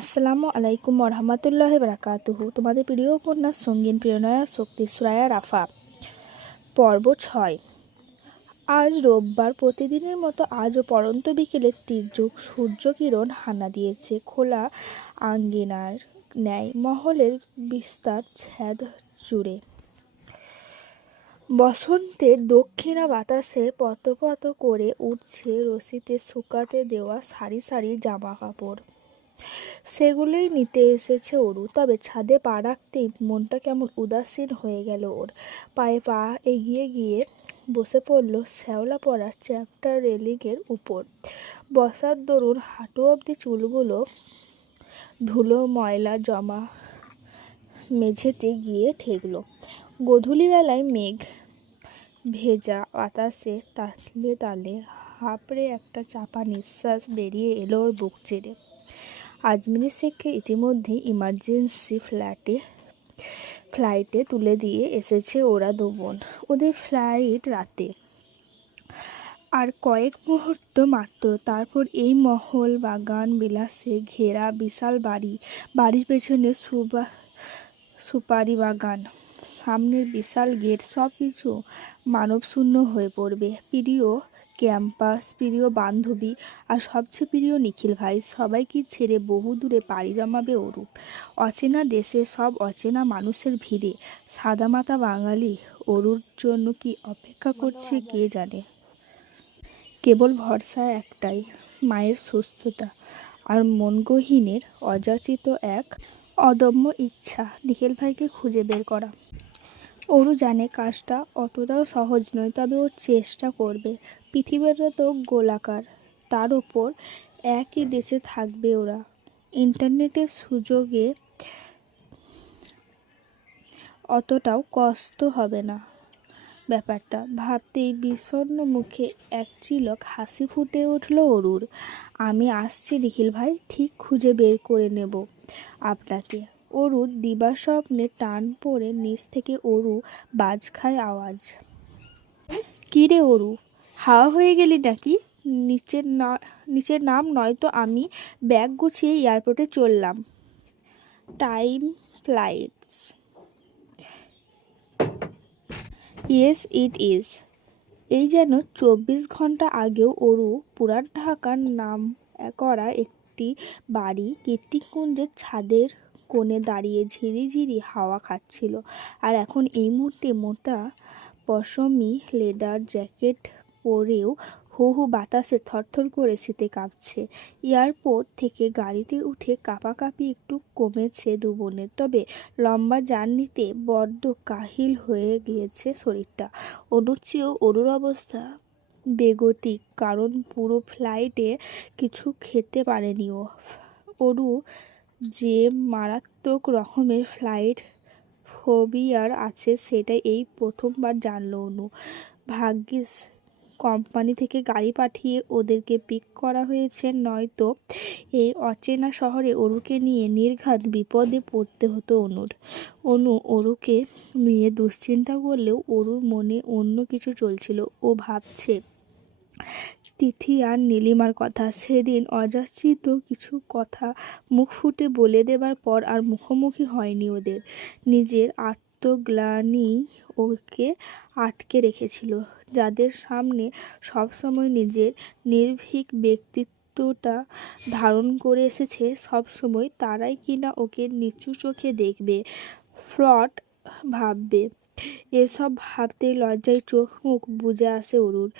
আসসালামু আলাইকুম রহমতুল্লাহি বারাকাতুহু। তোমাদের প্রিয় উপন্যাস সঙ্গীন প্রেরণা শক্তি সুরায়া রাফা পর্ব 6। আজ রোববার। প্রতিদিনের মতো আজও পড়ন্ত বিকেলে তীর্যক সূর্যকিরণ হানা দিয়েছে খোলা আঙ্গিনার ন্যায় মহলের বিস্তার ছাদ জুড়ে। বসন্তের দক্ষিণা বাতাসে পত করে উঠছে রশিতে শুকাতে দেওয়া সারি সারি জামা কাপড়। সেগুলোই নিতে এসেছে অরু। তবে ছাদে পা রাখতেই মনটা কেমন উদাসীন হয়ে গেল ওর। পায়ে পা এগিয়ে গিয়ে বসে পড়ল শ্যাওলা পড়া চ্যাপ্টার রেলিংয়ের উপর। বসার দরুন হাঁটু অবধি চুলগুলো ধুলো ময়লা জমা মেঝেতে গিয়ে ঠেকল। গধূলিবেলায় মেঘ ভেজা বাতাসে তালে তালে হাঁপড়ে একটা চাপা নিঃশ্বাস বেরিয়ে এলো ওর বুক চিরে। আজমিরি শেখকে ইতিমধ্যেই ইমার্জেন্সি ফ্লাইটে তুলে দিয়ে এসেছে ওরা দু বোন। ওদের ফ্লাইট রাতে, আর কয়েক মুহূর্ত মাত্র। তারপর এই মহল বাগান বিলাসে ঘেরা বিশাল বাড়ির পেছনে সুপারি বাগান, সামনের বিশাল গেট, সব কিছু মানবশূন্য হয়ে পড়বে। প্রিয় ক্যাম্পাস, প্রিয় বান্ধবী, আর সবচেয়ে প্রিয় নিখিল ভাই, সবাইকে ছেড়ে বহু দূরে পাড়ি জমাবে অরূপ। অচেনা দেশে সব অচেনা মানুষের ভিড়ে সাদামাটা বাঙালি অরুর জন্য কি অপেক্ষা করছে কে জানে। কেবল ভরসা একটাই, মায়ের সুস্থতা আর মনগহীনের অযাচিত এক অদম্য ইচ্ছা নিখিল ভাইকে খুঁজে বের করা। অরু জানে কাজটা অতটাও সহজ নয়, তবে ওর চেষ্টা করবে। পৃথিবীটা তো গোলাকার, তার উপর একই দেশে থাকবে ওরা। ইন্টারনেটের সুযোগে অতটাও কষ্ট হবে না। ব্যাপারটা ভাবতেই বিষণ্ণ মুখে এক চিলক হাসি ফুটে উঠল অরুর। আমি আসছি নিখিল ভাই, ঠিক খুঁজে বের করে নেব আপনাকে। অরুর দিবাস্বপ্নে টান পড়ে নিচ থেকে অরু বাজ খায় আওয়াজ। কী রে অরু, হাওয়া হয়ে গেলি নাকি? নিচের নাম, নয়তো আমি ব্যাগ গুছিয়ে এয়ারপোর্টে চললাম। Time flights. Yes it is. এই যেন 24 ঘন্টা আগেও অরু পুরান ঢাকার নাম করা একটি বাড়ি কীর্তিকুঞ্জের ছাদের কোণে দাঁড়িয়ে ঝিরিঝিরি হাওয়া খাচ্ছিল। আর এখন এই মুহূর্তে মোটা পশমি লেদার জ্যাকেট পরেও হু হু বাতাসে থরথর করে শীতে কাঁপছে। এয়ারপোর্ট থেকে গাড়িতে উঠে কাঁপাকাঁপি একটু কমেছে দু বোনের, তবে লম্বা জার্নিতে বড্ড কাহিল হয়ে গিয়েছে শরীরটা। অরুর চেয়েও অরুর অবস্থা বেগতিক, কারণ পুরো ফ্লাইটে কিছু খেতে পারেনি ও। অরু যে মারাত্মক রকমের ফ্লাইট ফোবিয়ার আছে সেটা এই প্রথমবার জানল অনু। ভাগ্যিস কোম্পানি থেকে গাড়ি পাঠিয়ে ওদেরকে পিক করা হয়েছে, নয়তো এই অচেনা শহরে অরুকে নিয়ে নির্ঘাত বিপদে পড়তে হতো অনু অরুকে নিয়ে দুশ্চিন্তা করলেও অরুর মনে অন্য কিছু চলছিল। ও ভাবছে তিথি আর নীলিমার কথা। সেদিন অযাচিত কিছু কথা মুখ ফুটে বলে দেবার পর আর মুখোমুখি হয়নি ওদের। নিজের আত্মগ্লানি ওকে আটকে রেখেছিল। যাদের সামনে সবসময় নিজের নির্ভীক ব্যক্তিত্বটা ধারণ করে এসেছে সবসময়, তারাই কিনা ওকে নিচু চোখে দেখবে, ফ্রড ভাববে। এসব ভাবতেই লজ্জায় চোখ মুখ বুজে আসে অরুর।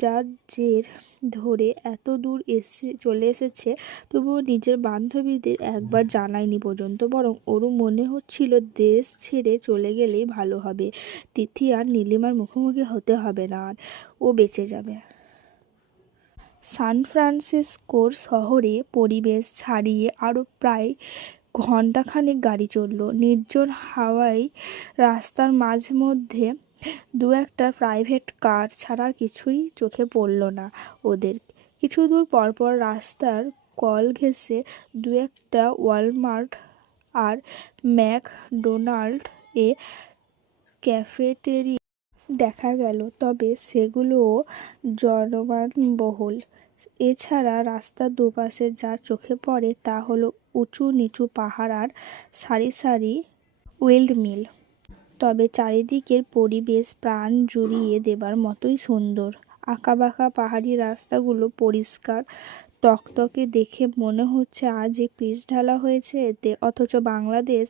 যার জের ধরে এত দূর চলে এসেছে, তবুও নিজের বান্ধবীদের একবার জানায়নি পর্যন্ত। বরং ওরও মনে হচ্ছিল দেশ ছেড়ে চলে গেলেই ভালো হবে। তিথি আর নীলিমার মুখোমুখি হতে হবে না, আর ও বেঁচে যাবে। সান ফ্রান্সিসকোর শহরে পরিবেশ ছাড়িয়ে আরও প্রায় ঘণ্টাখানেক গাড়ি চলল। নির্জন হাওয়ায় রাস্তার মাঝ মধ্যে দু একটা প্রাইভেট কার ছাড়া কিছুই চোখে পড়ল না ওদের। কিছু দূর পরপর রাস্তার কল ঘেঁষে দু একটা ওয়ালমার্ট আর ম্যাকডোনাল্ড ক্যাফেটেরিয়া দেখা গেল, তবে সেগুলোও জনমানবহুল। এছাড়া রাস্তার দুপাশে যা চোখে পড়ে তা হলো উঁচু নিচু পাহাড় আর সারি সারি উইন্ডমিল। তবে চারিদিকের পরিবেশ প্রাণ জুড়িয়ে দেবার মতোই সুন্দর। আঁকাবাঁকা পাহাড়ি রাস্তাগুলো পরিষ্কার টকটকে, দেখে মনে হচ্ছে আজই পিচ ঢালা হয়েছে এতে। অথচ বাংলাদেশ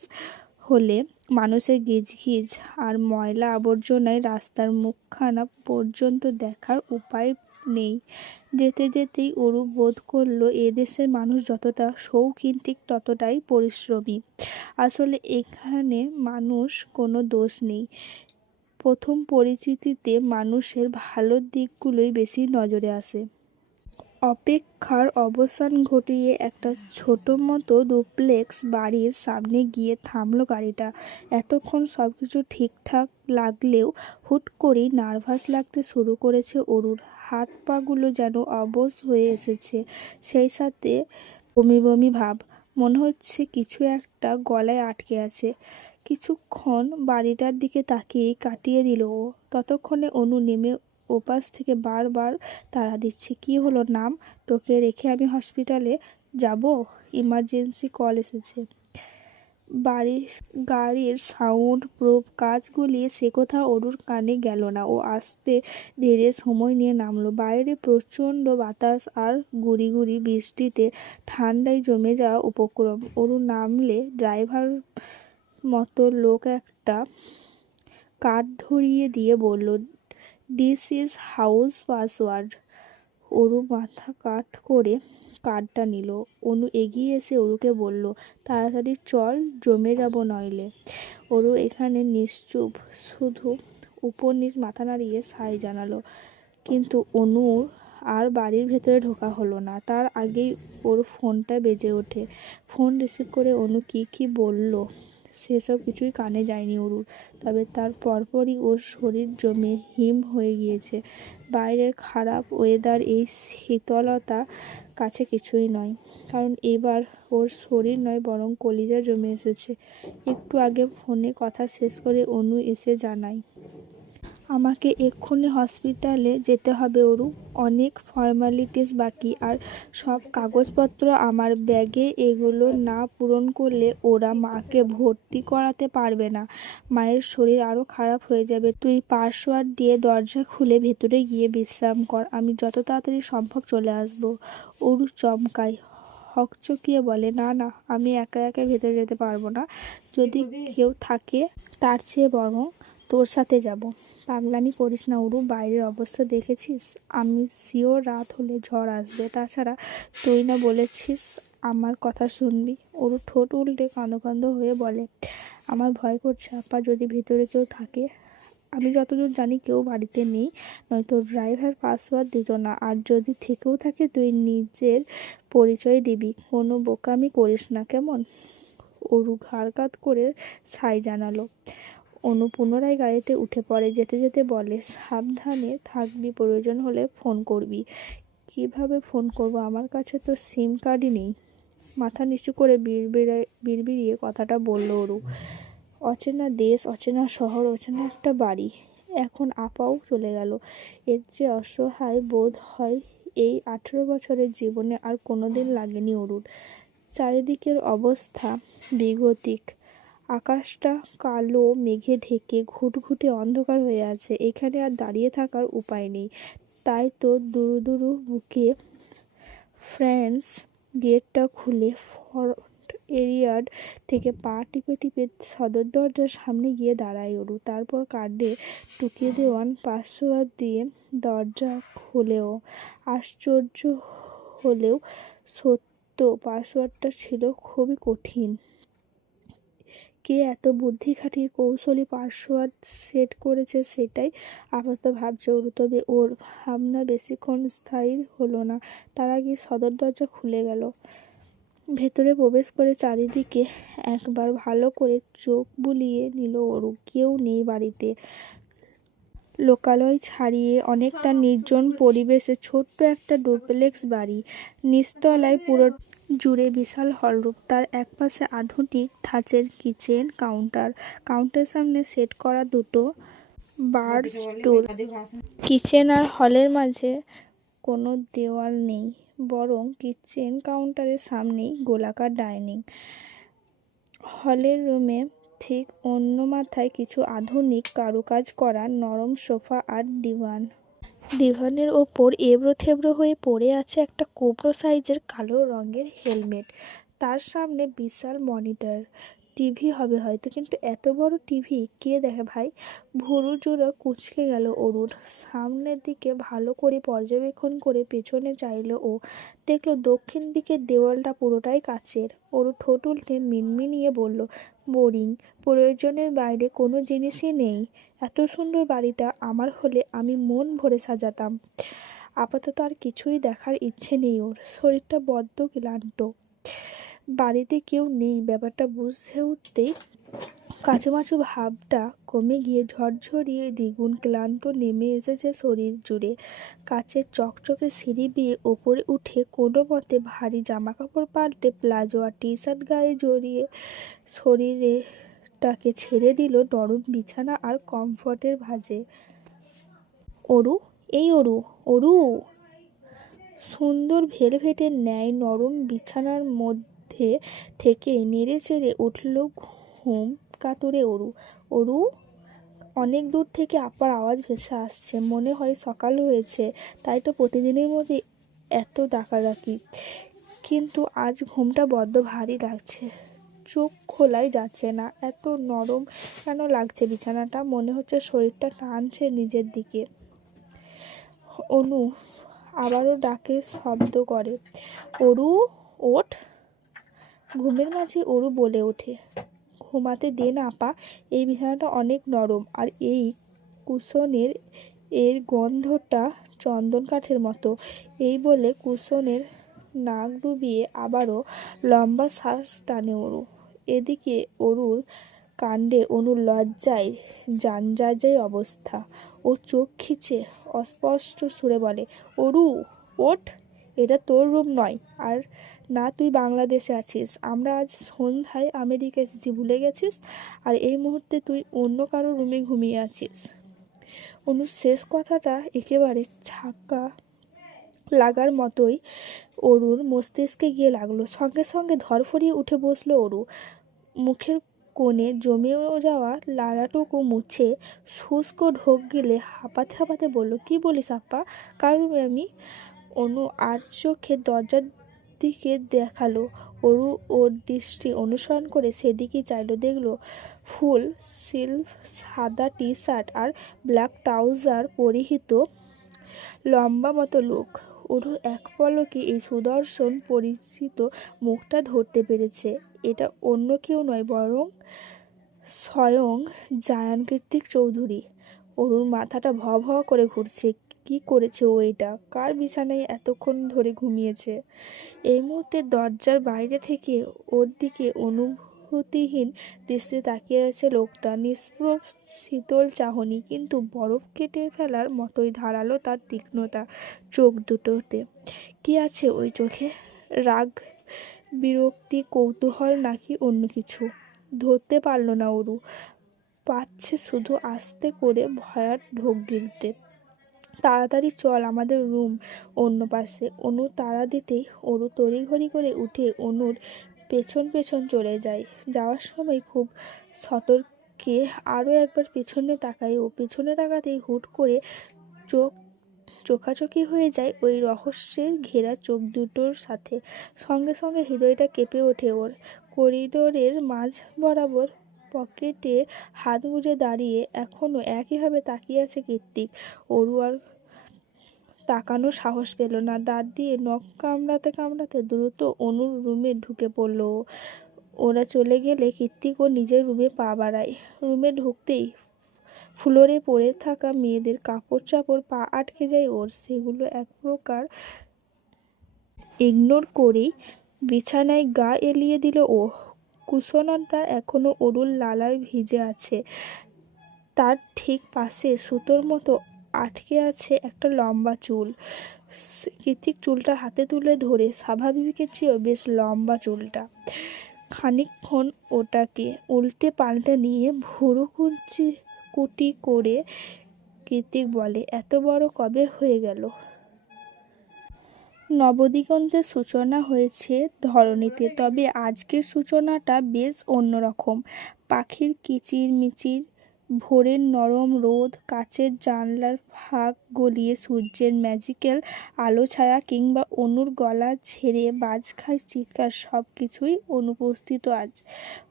হলে মানুষের গিজগিজ আর ময়লা আবর্জনায় রাস্তার মুখখানা পর্যন্ত দেখার উপায় নেই। যেতে যেতেই অরূপ বোধ করল এদেশের মানুষ যতটা শৌখিন ঠিক ততটাই পরিশ্রমী। আসলে এখানে মানুষ কোনো দোষ নেই। প্রথম পরিচিতিতে মানুষের ভালো দিকগুলোই বেশি নজরে আসে। অপেক্ষার অবসান ঘটিয়ে একটা ছোট মতো ডুপ্লেক্স বাড়ির সামনে গিয়ে থামলো গাড়িটা। এতক্ষণ সবকিছু ঠিকঠাক লাগলেও হুট করেই নার্ভাস লাগতে শুরু করেছে অরুর। হাত পাগুলো যেন অবশ হয়ে এসেছে, সেই সাথে বমি বমি ভাব। মনে হচ্ছে কিছু একটা গলায় আটকে আছে। কিছুক্ষণ বাড়িটার দিকে তাকিয়েই কাটিয়ে দিল ও। ততক্ষণে অনু নেমে ওপাশ থেকে বারবার তাড়া দিচ্ছে। কি হলো নাম, তোকে রেখে আমি হসপিটালে যাব, ইমার্জেন্সি কল এসেছে। গাড়ির সাউন্ড প্রুফ কাঁচ গলিয়ে সে কথা অরুর কানে গেল না। ও আস্তে ধীরে সময় নিয়ে নামলো। বাইরে প্রচণ্ড বাতাস আর গুড়ি গুড়ি বৃষ্টিতে ঠান্ডায় জমে যাওয়া উপক্রম। অরু নামলে ড্রাইভার মতো লোক একটা কার্ড ধরিয়ে দিয়ে বলল, this is house password. Aru মাথা কাত করে কার্ডটা নিল। অনু এগিয়ে এসে অরুকে বলল, তাড়াতাড়ি চল, জমে যাব নইলে। অরু এখানে নিশ্চুপ, শুধু উপর নিচ মাথা নাড়িয়ে সায় জানালো। কিন্তু অনুর আর বাড়ির ভেতরে ঢোকা হলো না। তার আগেই ওর ফোনটা বেজে ওঠে। ফোন রিসিভ করে অনু কি বলল সেসব কিছুই কানে যায়নি অরুর। তবে তার পরপরই ওর শরীর জমে হিম হয়ে গিয়েছে। বাইরের খারাপ ওয়েদার এই শীতলতা কাছে কিছুই নয়। কারণ এবার ওর শরীর নয়, বরং কলিজা জমে এসেছে। একটু আগে ফোনে কথা শেষ করে অনু এসে জানায়, আমাকে এক্ষুনি হসপিটালে যেতে হবে অরু, অনেক ফর্মালিটিস বাকি আর সব কাগজপত্র আমার ব্যাগে। এগুলো না পূরণ করলে ওরা মাকে ভর্তি করাতে পারবে না। মায়ের শরীর আরও খারাপ হয়ে যাবে। তুই পাসওয়ার্ড দিয়ে দরজা খুলে ভেতরে গিয়ে বিশ্রাম কর, আমি যত তাড়াতাড়ি সম্ভব চলে আসব। অরু চমকায়, হকচকিয়ে বলে, না না, আমি একা একা ভেতরে যেতে পারবো না। যদি কেউ থাকে তার চেয়ে বরং তোর সাথে যাব। পাগলামি করিস না অরু, বাইরের অবস্থা দেখেছিস? আমি শিওর রাত হলে ঝড় আসবে। তাছাড়া তুই না বলেছিস আমার কথা শুনবি। অরু ঠোঁট উল্টে কাঁদো কাঁদো হয়ে বলে, আমার ভয় করছে আপা, যদি ভেতরে কেউ থাকে। আমি যতদূর জানি কেউ বাড়িতে নেই, নয়তো ড্রাইভার পাসওয়ার্ড দিত না। আর যদি থেকেও থাকে তুই নিজের পরিচয় দিবি, কোনো বোকামি করিস না, কেমন? অরু ঘাড় কাত করে সায় জানালো। অনু পুনরায় গাড়িতে উঠে পড়ে। যেতে যেতে বলে, সাবধানে থাকবি, প্রয়োজন হলে ফোন করবি। কিভাবে ফোন করব, আমার কাছে তো সিম কার্ডই নেই। মাথা নিচু করে বিড়বিড়িয়ে কথাটা বলল অরু। অচেনা দেশ, অচেনা শহর, অচেনা একটা বাড়ি। এখন আপাও চলে গেল। এর যে অসহায় বোধ হয় এই 18 বছরের জীবনে আর কোনোদিন লাগেনি অরুর। চারিদিকের অবস্থা বিগতিক। আকাশটা কালো মেঘে ঢেকে ঘুটঘুটে অন্ধকার হয়ে আছে। এখানে আর দাঁড়িয়ে থাকার উপায় নেই। তাই তো দুরু দুরু বুকে ফ্রেন্ডস গেটটা খুলে ফ্রন্ট এরিয়ার থেকে পা টিপে টিপে সদর দরজার সামনে গিয়ে দাঁড়ায় অরু। তারপর কার্ডে টুকিয়ে দেওয়ান পাসওয়ার্ড দিয়ে দরজা খোলেও। আশ্চর্য হলেও সত্য, পাসওয়ার্ডটা ছিল খুবই কঠিন। কে এত বুদ্ধি খাটিয়ে কৌশলী পাসওয়ার্ড সেট করেছে সেটাই আপাতত ভাবছে অরু। তবে ওর ভাবনা বেশিক্ষণ স্থায়ী হলো না। তার আগে সদর দরজা খুলে গেল। ভেতরে প্রবেশ করে চারিদিকে একবার ভালো করে চোখ বুলিয়ে নিল অরু। কেউ নেই বাড়িতে। লোকালয় ছাড়িয়ে অনেকটা নির্জন পরিবেশে ছোট্ট একটা ডুপ্লেক্স বাড়ি। নিচতলায় পুরো জুড়ে বিশাল হলরুম। তার একপাশে আধুনিক ধাঁচের কিচেন কাউন্টার। কাউন্টারের সামনে সেট করা দুটো বার স্টুল। কিচেন আর হলের মাঝে কোনো দেওয়াল নেই, বরং কিচেন কাউন্টারের সামনেই গোলাকার ডাইনিং হলের রুমে ঠিক অন্য মাথায় কিছু আধুনিক কারুকাজ করা নরম সোফা আর ডিভানের ওপর এবড়ো থেবড়ো হয়ে পড়ে আছে একটা কোবড়ো সাইজের কালো রঙের হেলমেট। তার সামনে বিশাল মনিটর, টিভি হবে হয়তো, কিন্তু এত বড় টিভি কে দেখে ভাই? ভুরু জোড়া কুঁচকে গেল অরুর। সামনের দিকে ভালো করে পর্যবেক্ষণ করে পেছনে চাইল ও দেখলো দক্ষিণ দিকের দেওয়ালটা পুরোটাই কাচের। অরু ঠোঁট উল্টে মিনমিনিয়ে বলল, বোরিং, প্রয়োজনের বাইরে কোনো জিনিসই নেই। এত সুন্দর বাড়িটা আমার হলে আমি মন ভরে সাজাতাম। আপাতত আর কিছুই দেখার ইচ্ছে নেই ওর, শরীরটা বড্ড ক্লান্ত। বাড়িতে কেউ নেই ব্যাপারটা বুঝে উঠতেই কাচুমাচু ভাবটা কমে গিয়ে ঝরঝরিয়ে দ্বিগুণ ক্লান্ত নেমে এসেছে শরীর জুড়ে। কাচের চকচকে সিঁড়ি বেয়ে ওপরে উঠে কোনো মতে ভারী জামাকাপড় পাল্টে প্লাজো আর টি শার্ট গায়ে জড়িয়ে শরীরেটাকে ছেড়ে দিল নরম বিছানা আর কমফর্টের ভাঁজে। অরু, এই অরু, অরু! সুন্দর ভেলভেটের ন্যায় নরম বিছানার মধ্যে থেকে নেড়ে চেড়ে উঠল ঘুম কাতুরে অরু। অরু! অনেক দূর থেকে আপার আওয়াজ ভেসে আসছে। মনে হয় সকাল হয়েছে, তাই তো প্রতিদিনের মধ্যে এত ডাকাডাকি। কিন্তু আজ ঘুমটা বড্ড ভারী লাগছে, চোখ খোলাই যাচ্ছে না। এত নরম কেন লাগছে বিছানাটা? মনে হচ্ছে শরীরটা টানছে নিজের দিকে। অনু আবারও ডাকে শব্দ করে, অরু ওঠ! ঘুমের মাঝে অরু বলে ওঠে, ঘুমাতে দে না আপা, এই বিছানাটা অনেক নরম, আর এই কুশনের এর গন্ধটা চন্দন কাঠের মতো। এই বলে কুশনের নাক ডুবিয়ে আবারও লম্বা শ্বাস টানে অরু। এদিকে অরুর কাণ্ডে অনুর লজ্জায় জানজাজাই অবস্থা। ও চোখ খিচে অস্পষ্ট সুরে বলে, অরু ওঠ! এটা তোর রুম নয়, আর না তুই বাংলাদেশে আছিস। আমরা আজ সন্ধ্যায় আমেরিকা এসেছি, ভুলে গেছিস? আর এই মুহূর্তে তুই অন্য কারো রুমে ঘুমিয়ে আছিস। অনুর শেষ কথাটা একেবারে ছাক্কা লাগার মতোই অরুর মস্তিষ্কে গিয়ে লাগলো। সঙ্গে সঙ্গে ধরফরিয়ে উঠে বসলো অরু। মুখের কোণে জমে যাওয়া লালাটুকু মুছে শুষ্ক ঢোক গিলে হাঁপাতে হাঁপাতে বলল, কি বলিস আপা? কার রুমে আমি? অনু আর চোখে দরজার দিকে দেখালো। অরু ওর দৃষ্টি অনুসরণ করে সেদিকেই চাইল। দেখলো ফুল সিল্ক সাদা টি শার্ট আর ব্ল্যাক ট্রাউজার পরিহিত লম্বা মতো লোক। অরু এক পলকে এই সুদর্শন পরিচিত মুখটা ধরতে পেরেছে। এটা অন্য কেউ নয়, বরং স্বয়ং জায়ান কৃত্তিক চৌধুরী। অরুর মাথাটা ভ ভ করে ঘুরছে। কি করেছে ও এটা? কার বিছানায় এতক্ষণ ধরে ঘুমিয়েছে? এই মুহূর্তে দরজার বাইরে থেকে ওর দিকে অনুভূতিহীন দৃষ্টি তাকিয়ে আছে লোকটা। নিষ্প্রভ শীতল চাহনি, কিন্তু বরফ কেটে ফেলার মতোই ধারালো তার তীক্ষ্ণতা চোখ দুটোতে। কি আছে ওই চোখে? রাগ, বিরক্তি, কৌতূহল, নাকি অন্য কিছু? ধরতে পারল না অরু। পাচ্ছে শুধু আস্তে করে ভয়ার ঢোক গিলতে। তাড়াতাড়ি চল, আমাদের রুম অন্য পাশে। অনু তাড়া দিতেই অরু তড়িঘড়ি করে উঠে অনুর পেছন পেছন চলে যায়। যাওয়ার সময় খুব সতর্কে আরও একবার পেছনে তাকায় ও পেছনে তাকাতেই হুট করে চোখাচোখি হয়ে যায় ওই রহস্যের ঘেরা চোখ দুটোর সাথে। সঙ্গে সঙ্গে হৃদয়টা কেঁপে ওঠে ওর। করিডোরের মাঝ বরাবর পকেটে হাত গুজে দাঁড়িয়ে এখনও একইভাবে তাকিয়ে আছে কৃত্তিক। অরু আর তাকানোর সাহস পেল না। দাঁত দিয়ে নখ কামড়াতে কামড়াতে দ্রুত অনুর রুমে ঢুকে পড়ল। ওরা চলে গেলে কৃত্তিক ও নিজের রুমে পা বাড়ায়। রুমে ঢুকতেই ফ্লোরে পড়ে থাকা মেয়েদের কাপড় চাপড় পা আটকে যায় ওর। সেগুলো এক প্রকার ইগনোর করেই বিছানায় গা এলিয়ে দিল ও। কুশনটা এখনো অরুর লালায় ভিজে আছে। তার ঠিক পাশে সুতোর মতো আটকে আছে একটা লম্বা চুল। কৃত্তিক চুলটা হাতে তুলে ধরে, স্বাভাবিকের চেয়েও বেশ লম্বা চুলটা। খানিকক্ষণ ওটাকে উল্টে পাল্টে নিয়ে ভুরু কুটি করে কৃত্তিক বলে, এত বড় কবে হয়ে গেল? নবদিগন্তের সূচনা হয়েছে ধরণীতে, তবে আজকের সূচনাটা বেশ অন্যরকম। পাখির কিচিরমিচির, ভোরের নরম রোদ, কাচের জানলার ফাঁক গলিয়ে সূর্যের ম্যাজিক্যাল আলো ছায়া, কিংবা অনুর গলা ঝেড়ে বাজখায় চিৎকার, সব কিছুই অনুপস্থিত আজ।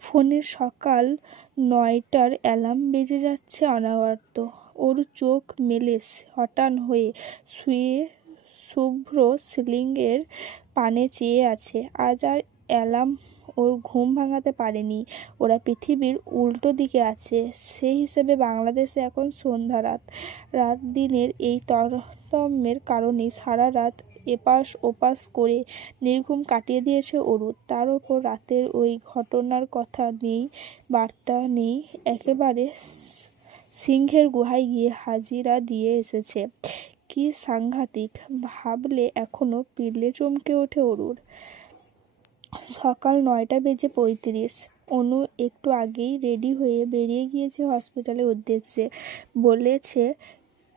ফোনের সকাল 9টার অ্যালার্ম বেজে যাচ্ছে অনবরত। ওর চোখ মেলে হঠাৎ হয়ে শুয়ে শুভ্র সিলিংয়ের পানে চেয়ে আছে। আজ আর অ্যালার্ম ওর ঘুম ভাঙাতে পারেনি। ওরা পৃথিবীর উল্টো দিকে আছে। সেই হিসেবে বাংলাদেশে এখন সন্ধ্যা রাত। রাত দিনের এই তারতম্যের কারণেই সারা রাত এপাশ ওপাশ করে নির্ঘুম কাটিয়ে দিয়েছে অরু। তার ওপর রাতের ওই ঘটনার কথা নেই, বার্তা নেই, একেবারে সিংহের গুহায় গিয়ে হাজিরা দিয়ে এসেছে। কি সাংঘাতিক! ভাবলে এখনো পিলে চমকে ওঠে অরুর। সকাল 9:35। অনু একটু আগেই রেডি হয়ে বেরিয়ে গিয়েছে হসপিটালের উদ্দেশ্যে। বলেছে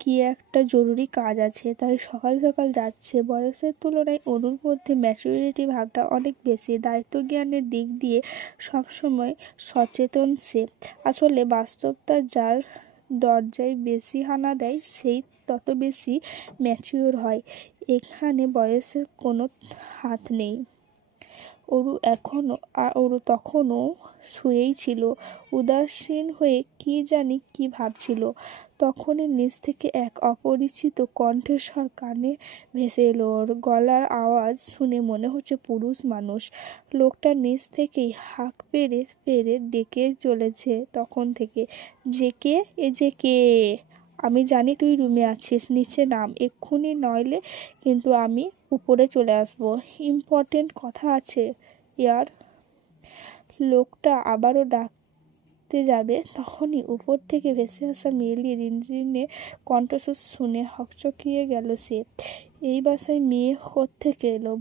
কি একটা জরুরি কাজ আছে, তাই সকাল সকাল যাচ্ছে। বয়সের তুলনায় অনুর মধ্যে ম্যাচুরিটি ভাবটা অনেক বেশি। দায়িত্বজ্ঞানের দিক দিয়ে সবসময় সচেতন সে। আসলে বাস্তবতা যার দরজায় বেশি হানা দেয়, সেই তত বেশি ম্যাচিওর হয়। এখানে বয়সের কোনো হাত নেই। ওরু তখনও শুয়েই ছিল, উদাসীন হয়ে কি জানি কি ভাবছিল। তখনই নিচ থেকে এক অপরিচিত কণ্ঠস্বর কানে ভেসে এলো। ওর গলার আওয়াজ শুনে মনে হচ্ছে পুরুষ মানুষ। লোকটা নিচ থেকেই হাঁক পেরে পেরে ডেকে চলেছে তখন থেকে। যে কে? এ যে কে? আমি জানি তুই রুমে আছিস, নিচে নাম এক্ষুনি, নইলে কিন্তু আমি উপরে চলে আসবো। ইম্পর্টেন্ট কথা আছে ইয়ার। লোকটা আবারও ডাকতে যাবে, তখনই উপর থেকে ভেসে আসা মেয়েলি রিনরিনে কণ্ঠস্বর শুনে হকচকিয়ে গেল সে। এই বাসায় মেয়ে কোত্থেকে এলো?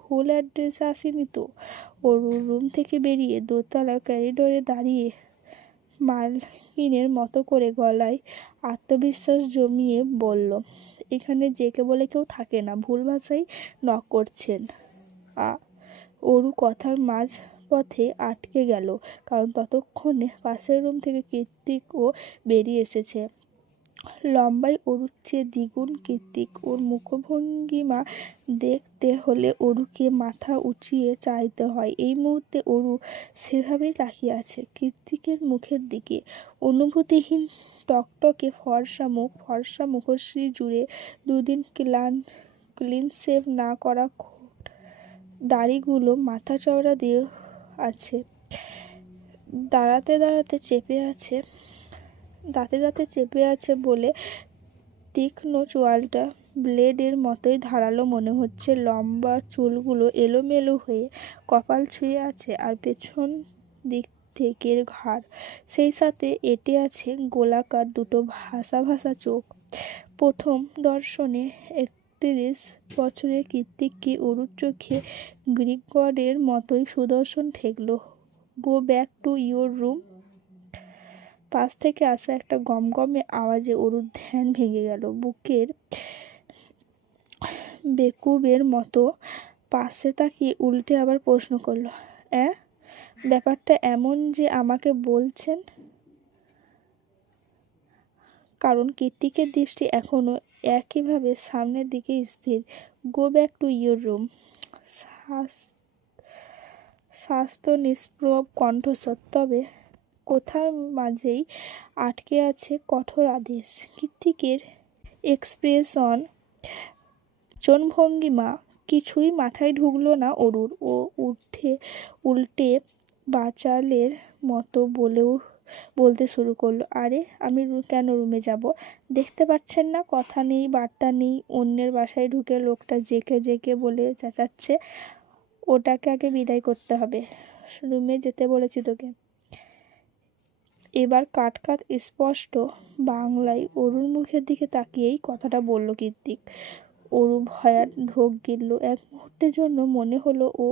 ভুল অ্যাড্রেসে আসেনি তো? ওর রুম থেকে বেরিয়ে দোতলা করিডোরে দাঁড়িয়ে মালকিনের মতো করে গলায় আত্মবিশ্বাস জমিয়ে বলল, এখানে জেকে বলে কেউ থাকে না, ভুল ভাষায় নক করছেন। অরু কথার মাঝ পথে আটকে গেল, কারণ ততক্ষণে পাশের রুম থেকে কৃত্তিকও বেরিয়ে এসেছে। লম্বায় অরুর চেয়ে দ্বিগুণ কৃত্তিক। ওর মুখভঙ্গিমা দেখতে হলে অরুকে মাথা উঁচিয়ে চাইতে হয়। এই মুহূর্তে অরু সেভাবেই তাকিয়ে আছে কৃত্তিকের মুখের দিকে। অনুভূতিহীন টকটকে ফর্সা মুখ, ফর্সা মুখশ্রী জুড়ে দুদিন ক্লিন শেভ না করা দাড়িগুলো মাথা চওড়া দিয়ে আছে। দাঁতে দাঁতে চেপে আছে বলে তীক্ষ্ণ চোয়ালটা ব্লেডের মতোই ধারালো মনে হচ্ছে। লম্বা চুলগুলো এলোমেলো হয়ে কপাল ছুঁয়ে আছে, আর পেছন দিক থেকে ঘাড়, সেই সাথে এঁটে আছে গোলাকার দুটো ভাসা ভাসা চোখ। প্রথম দর্শনে 31 বছরের কৃত্তিককে অরুর চোখে গ্রিক গডের মতোই সুদর্শন ঠেকল। Go back to your room. পাশ থেকে আসা একটা গমগমে আওয়াজে অরুর ধ্যান ভেঙে গেল। বুকের বেকুবের মতো পাশে তাকিয়ে উল্টে আবার প্রশ্ন করল, ব্যাপারটা এমন যে আমাকে বলছেন? কারণ কৃত্তিকের দৃষ্টি এখনো একইভাবে সামনের দিকে স্থির। গো ব্যাক টু ইয়োর রুম। স্বাস্থ্য নিষ্প্রভ কণ্ঠস্বর, তবে কথার মাঝেই আটকে আছে কঠোর আদেশ। কৃত্তিকের এক্সপ্রেশন, চোনভঙ্গিমা কিছুই মাথায় ঢুকলো না অরুর। ও উল্টে বাচালের মতো বলতে শুরু করলো, আরে আমি কেন রুমে যাব? দেখতে পাচ্ছেন না কথা নেই, বার্তা নেই। অন্যের বাসায় ঢুকে লোকটা জেকে জেকে বলে চেঁচাচ্ছে। ওটাকে আগে বিদায় করতে হবে। রুমে যেতে বলেছি তোকে। এবার কাট স্পষ্ট বাংলায় অরুর মুখের দিকে তাকিয়েই কথাটা বলল কৃত্তিক। অরু ভয়ার ঢোক গিলল। এক মুহূর্তের জন্য মনে হলো ও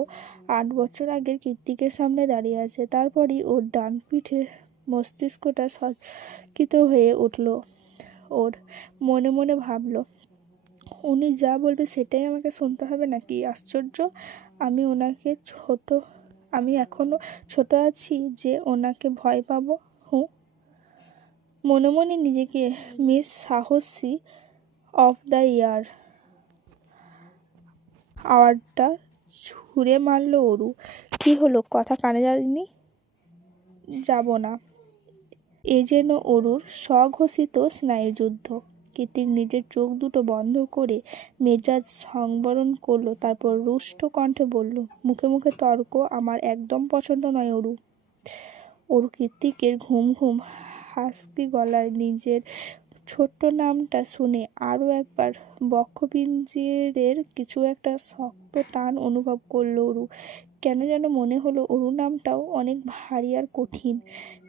8 বছর আগের কৃত্তিকের সামনে দাঁড়িয়ে আছে। তারপরই ওর ডান পিঠের মস্তিষ্কটা সচকিত হয়ে উঠল। ওর মনে মনে ভাবল, উনি যা বলবে সেটাই আমাকে শুনতে হবে নাকি? আশ্চর্য! আমি ওনাকে ছোট আমি এখনো ছোট আছি যে ওনাকে ভয় পাবো? হুঁ। মনে মনে নিজেকে মিস সাহসী অফ দ্য ইয়ার আওয়ার্ডটা ছুঁড়ে মারল অরু। কি হলো, কথা কানে যায়নি? যাব না। এ যেন অরুর স্বঘোষিত স্নায়ুযুদ্ধ। কৃতিক নিজের চোখ দুটো বন্ধ করে মেজাজ সংবরণ করলো, তারপর রুষ্ট কণ্ঠে বলল, মুখে মুখে তর্ক আমার একদম পছন্দ নয় অরু। অরু কৃতিকের ঘুম ঘুম হাসকি গলায় নিজের ছোট্ট নামটা শুনে আরও একবার বক্ষপিঞ্জরের কিছু একটা শক্ত টান অনুভব করলো অরু। কেন যেন মনে হলো অরু নামটাও অনেক ভারী আর কঠিন।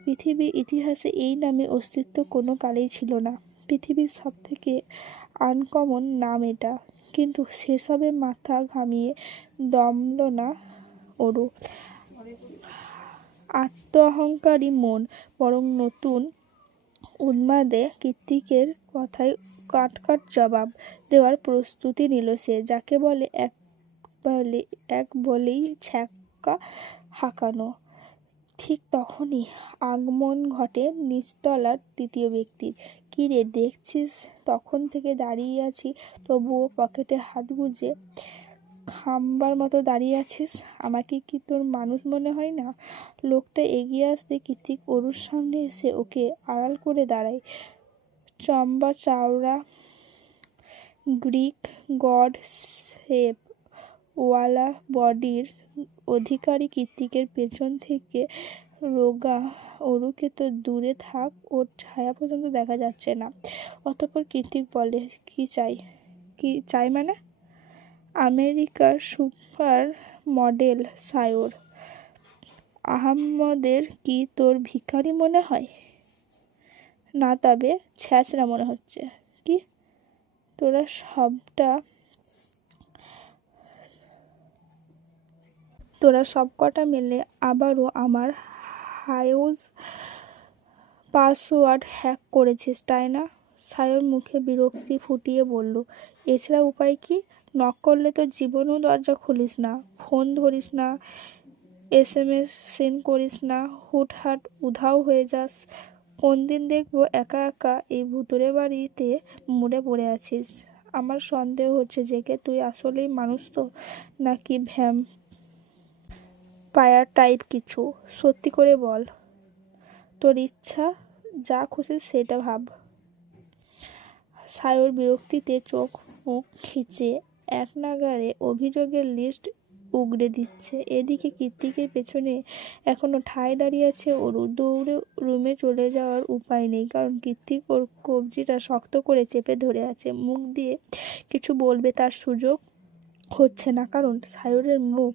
পৃথিবীর ইতিহাসে এই নামে অস্তিত্ব কোনো কালেই ছিল না। পৃথিবীর সবথেকে আনকমন নাম এটা। কিন্তু সেসবে মাথা ঘামিয়ে দমল না অরু। আত্ম অহংকারী মন বরং নতুন উন্মাদে কৃতিকের কথায় কাট জবাব দেওয়ার প্রস্তুতি নিল সে, যাকে বলে এক বলেই ছ্যাঁকা হাঁকানো। ঠিক তখনই আগমন ঘটে নিচতলার তৃতীয় ব্যক্তির। কি রে, দেখছিস তখন থেকে দাঁড়িয়ে আছি, তবুও পকেটে হাত গুজে খাম্বার মতো দাঁড়িয়ে আছিস? আমাকে কি তোর মানুষ মনে হয় না? লোকটা এগিয়ে আসতে কৃতিক অরুর সামনে এসে ওকে আড়াল করে দাঁড়ায়। চম্বা চাওড়া গ্রিক গড শেপ ওয়ালা বডির অধিকারী কৃতিকের পেছন থেকে রোগা অরুকে তো দূরে থাক, ওর ছায়া পর্যন্ত দেখা যাচ্ছে না। অতঃপর কৃতিক বলে, কি চাই মানে? আমেরিকার সুপার মডেল সায়র আহমদের কি তোর ভিখারি মনে হয়? না, তবে ছ্যাঁচড়া মনে হচ্ছে। কি? তোরা সবকটা মিলে আবারও আমার হাউস পাসওয়ার্ড হ্যাক করেছিস, তাই না? সায়র মুখে বিরক্তি ফুটিয়ে বলল, এছাড়া উপায় কি? নক করলে তো জীবনেও দরজা খুলিস না, ফোন ধরিস না, SMS সেন্ড করিস না, হুটহাট উধাও হয়ে যাস। কোন দিন দেখবো একা একা এই ভুতুড়ে বাড়িতে মুড়ে পড়ে আছিস। আমার সন্দেহ হচ্ছে যে তুই আসলেই মানুষ তো, নাকি ভ্যাম্পায়ার টাইপ কিছু। সত্যি করে বল, তোর ইচ্ছা যা খুশি সেটা ভাব। সায়র বিরক্তিতে চোখ মুখ খিচে এক নাগাড়ে অভিযোগের লিস্ট উগড়ে দিচ্ছে। এদিকে কৃতিকের পেছনে এখনো ঠায় দাঁড়িয়ে আছে অরু। দৌড়ে রুমে চলে যাওয়ার উপায় নেই, কারণ কৃতিক ওর কবজিটা শক্ত করে চেপে ধরে আছে। মুখ দিয়ে কিছু বলবে তার সুযোগ হচ্ছে না, কারণ সায়রের মুখ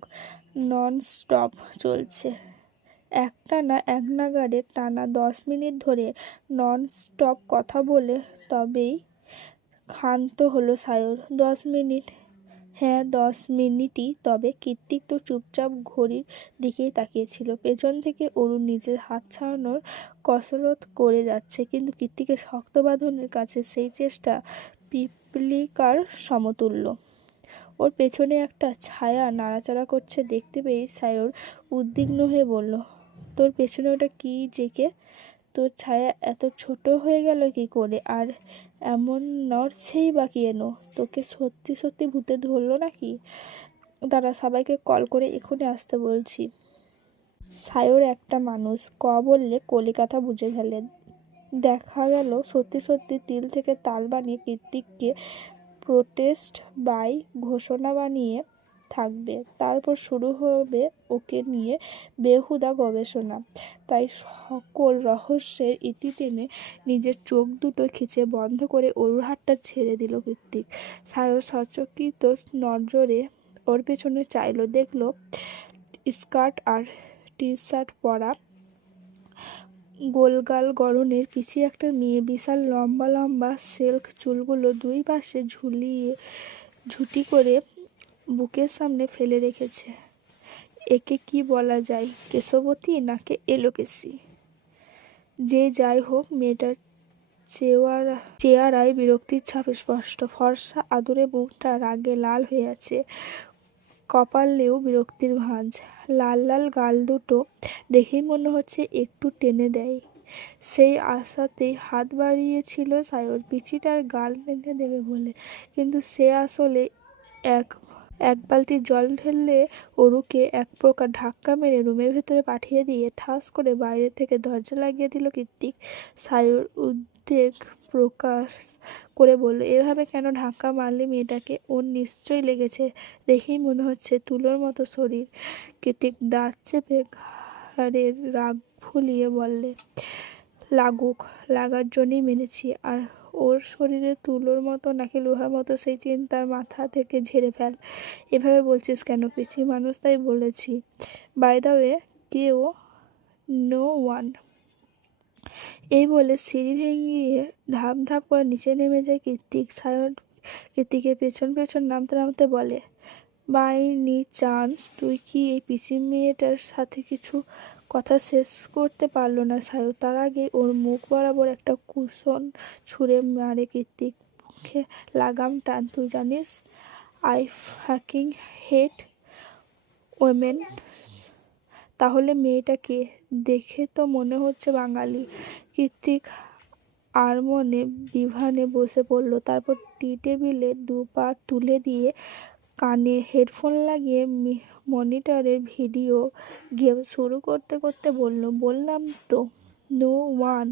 নন স্টপ চলছে। একটানা এক নাগাড়ে টানা 10 মিনিট ধরে নন স্টপ কথা বলে তবেই ক্ষান্ত হলো সায়র। 10 মিনিট? হ্যাঁ, 10 মিনিটই। তবে কৃতিক তো চুপচাপ ঘড়ির দিকেই তাকিয়েছিল। পেছন থেকে অরু নিজের হাত ছাড়ানোর কসরত করে যাচ্ছে, কিন্তু কৃতিকের শক্ত বাঁধনের কাছে সেই চেষ্টা পিপলিকার সমতুল্য। ওর পেছনে একটা ছায়া নাড়াচাড়া করছে দেখতে পেয়ে সায়র উদ্বিগ্ন হয়ে বলল, তোর পেছনে ওটা কি জেকে? তোর ছায়া এত ছোট হয়ে গেল কি করে, আর এমন নড়ছেই বা কেন? তোকে সত্যি সত্যি ভূতে ধরলো নাকি? দাঁড়া, সবাইকে কল করে এখনই আসতে বলছি। সায়র একটা মানুষ, বললে কলিকাতা বুঝে ফেলে। দেখা গেল সত্যি সত্যি তিল থেকে তাল বানিয়ে কৃতিককে প্রোটেস্ট বাই ঘোষণা বানিয়ে থাকবে। তারপর শুরু হবে ওকে নিয়ে বেহুদা গবেষণা। তাই সকল রহস্যের ইতি টেনে নিজের চোখ দুটো খিচে বন্ধ করে অরুর হাতটা ছেড়ে দিল কৃতিক। সায়র সচকিত নজরে ওর পেছনে চাইল, দেখলো স্কার্ট আর টি-শার্ট পরা গোলগাল গড়নের পিছি একটা মেয়ে বিশাল লম্বা লম্বা সিল্ক চুলগুলো দুই পাশে ঝুটি করে বুকের সামনে ফেলে রেখেছে। একে কি বলা যায়, কেশবতী নাকি এলোকেশী? যে যাই হোক, মেয়েটার চেহারায় বিরক্তির ছাপ স্পষ্ট। ফর্সা আদুরে মুখটা রাগে লাল হয়ে আছে, কপালেও বিরক্তির ভাঁজ। লাল লাল গাল দুটো দেখেই মনে হচ্ছে একটু টেনে দেয়। সেই আশাতেই হাত বাড়িয়েছিল সায়র পিচিটার গাল টেনে দেবে বলে, কিন্তু সে আসলে এক বালতি জল ঢেলে অরুকে এক প্রকার ধাক্কা মেরে রুমের ভেতরে পাঠিয়ে দিয়ে ঠাস করে বাইরে থেকে দরজা লাগিয়ে দিল কৃত্তিক। সায়র উদ্বেগ প্রকাশ করে বলল, এভাবে কেন ধাক্কা মারলি মেয়েটাকে? ওর নিশ্চয়ই লেগেছে, দেখেই মনে হচ্ছে তুলোর মতো শরীর। কৃত্তিক দাঁত চেপে ঘাড়ের রাগ ভুলিয়ে বললে, লাগুক, লাগার জন্যই মেরেছি। আর ওর শরীরে তুলোর মতো নাকি লোহার মতো সেই চিন্তার মাথা থেকে ঝেড়ে ফেল। এভাবে বলছিস কেন? পিচি মানুষ তাই বলেছি। বাই দ্য ওয়ে, কেউ নো ওয়ান। এই বলে সিঁড়ি ভেঙে ধাপ ধাপ করে নিচে নেমে যায় কৃত্তিক। সায়র কৃত্তিকের পেছন পেছন নামতে নামতে বলে, বাই নি চান্স তুই কি এই পিচি মেয়েটার সাথে কিছু কথা শেষ করতে পারলো না সায়র? তার আগে ওর মুখ বরাবর একটা কুশন ছুঁড়ে মারে কৃত্তিক। মুখে লাগাম টান। তুই জানিস আই ফাকিং হেট ওয়েমেন। তাহলে মেয়েটাকে দেখে তো মনে হচ্ছে বাঙালি। কৃত্তিক আর মনে বিভানে বসে পড়ল। তারপর টি টেবিলে 2 পা তুলে দিয়ে কানে হেডফোন লাগিয়ে মনিটরের ভিডিও গেম শুরু করতে করতে বললাম তো, no one.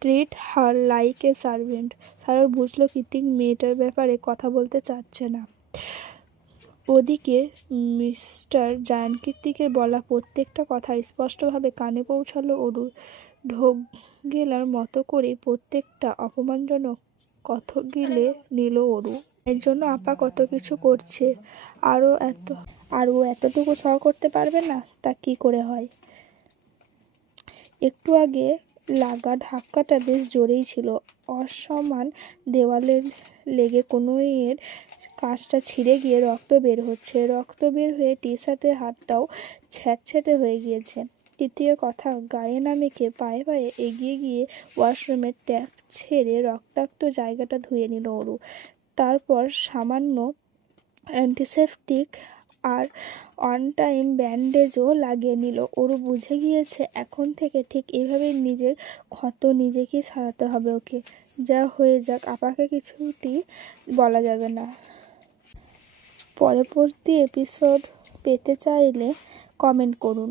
Treat her like a servant. সায়র বুঝল কৃত্তিক মেয়েটার ব্যাপারে কথা বলতে চাচ্ছে না। ওদিকে মিস্টার জায়ান কৃত্তিকের বলা প্রত্যেকটা কথা স্পষ্টভাবে কানে পৌঁছালো অরুর। ঢোক গেলার মতো করে প্রত্যেকটা অপমানজনক কথা গিলে নিল অরু। এর জন্য আপা কত কিছু করছে, আর ও এতটুকু সহ করতে পারবে না? তা কি করে হয়? একটু আগে লাগা ধাক্কাটা বেশ জোরেই ছিল। অসমান দেওয়ালে লেগে কনুইয়ের কাঁচটা ছিঁড়ে গিয়ে রক্ত বের হচ্ছে। রক্ত বের হয়ে টি শার্টের হাতটাও ছ্যাঁতছ্যাঁতে হয়ে গিয়েছে। তৃতীয় কথা গায়ে না মেখে পায়ে পায়ে এগিয়ে গিয়ে ওয়াশরুমের ট্যাপ ছেড়ে রক্তাক্ত জায়গাটা ধুয়ে নিল অরু। তারপর সামান্য অ্যান্টিসেপটিক আর অন টাইম ব্যান্ডেজও লাগিয়ে নিল। অরু বুঝে গিয়েছে এখন থেকে ঠিক এইভাবেই নিজের ক্ষত নিজেকেই সারাতে হবে ওকে। যা হয়ে যাক, আপাকে কিছুটি বলা যাবে না। পরবর্তী এপিসোড পেতে চাইলে কমেন্ট করুন।